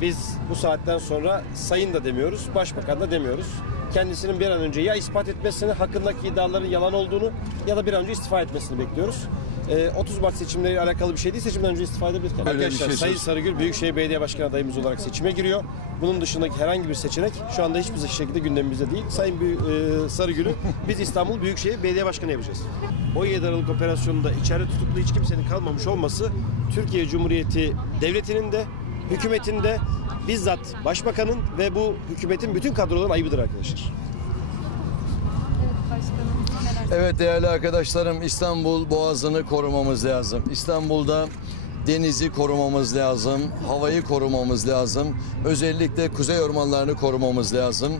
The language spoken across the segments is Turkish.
biz bu saatten sonra sayın da demiyoruz, başbakan da demiyoruz. Kendisinin bir an önce ya ispat etmesini, hakkındaki iddiaların yalan olduğunu ya da bir an önce istifa etmesini bekliyoruz. Ee, 30 Mart seçimleriyle alakalı bir şey değil, seçimden önce istifa edebilirken. Öyle bir Arkadaşlar şey Sayın Sarıgül Büyükşehir Belediye Başkanı adayımız olarak seçime giriyor. Bunun dışındaki herhangi bir seçenek şu anda hiçbir şekilde gündemimizde değil. Sayın Büyü- e, Sarıgül'ü biz İstanbul Büyükşehir Belediye Başkanı yapacağız. 17 Aralık operasyonunda içeride tutuklu hiç kimsenin kalmamış olması Türkiye Cumhuriyeti Devleti'nin de hükümetin de bizzat başbakanın ve bu hükümetin bütün kadroların ayıbıdır arkadaşlar. Evet değerli arkadaşlarım İstanbul Boğazı'nı korumamız lazım. İstanbul'da denizi korumamız lazım, havayı korumamız lazım. Özellikle kuzey ormanlarını korumamız lazım.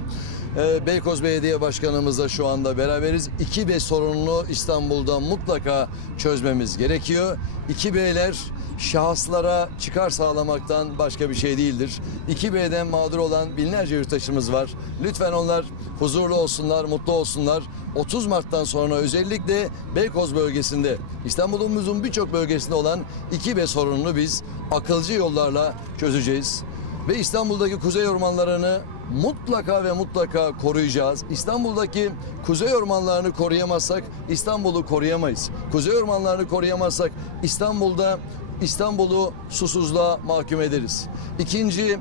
Ee, Beykoz Belediye Başkanımızla şu anda beraberiz. 2B sorununu İstanbul'da mutlaka çözmemiz gerekiyor. 2B'ler şahıslara çıkar sağlamaktan başka bir şey değildir. 2B'den mağdur olan binlerce yurttaşımız var. Lütfen onlar huzurlu olsunlar, mutlu olsunlar. 30 Mart'tan sonra özellikle Beykoz bölgesinde, İstanbul'umuzun birçok bölgesinde olan 2B sorununu biz akılcı yollarla çözeceğiz. Ve İstanbul'daki kuzey ormanlarını mutlaka ve mutlaka koruyacağız. İstanbul'daki kuzey ormanlarını koruyamazsak İstanbul'u koruyamayız. Kuzey ormanlarını koruyamazsak İstanbul'da İstanbul'u susuzluğa mahkum ederiz. İkinci,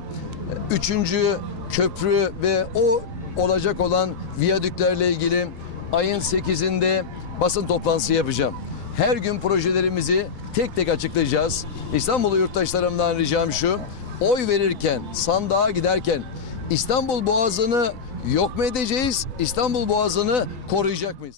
üçüncü köprü ve o olacak olan viyadüklerle ilgili ayın 8'inde basın toplantısı yapacağım. Her gün projelerimizi tek tek açıklayacağız. İstanbul'u yurttaşlarımdan ricam şu. Oy verirken, sandığa giderken İstanbul Boğazı'nı yok mu edeceğiz? İstanbul Boğazı'nı koruyacak mıyız?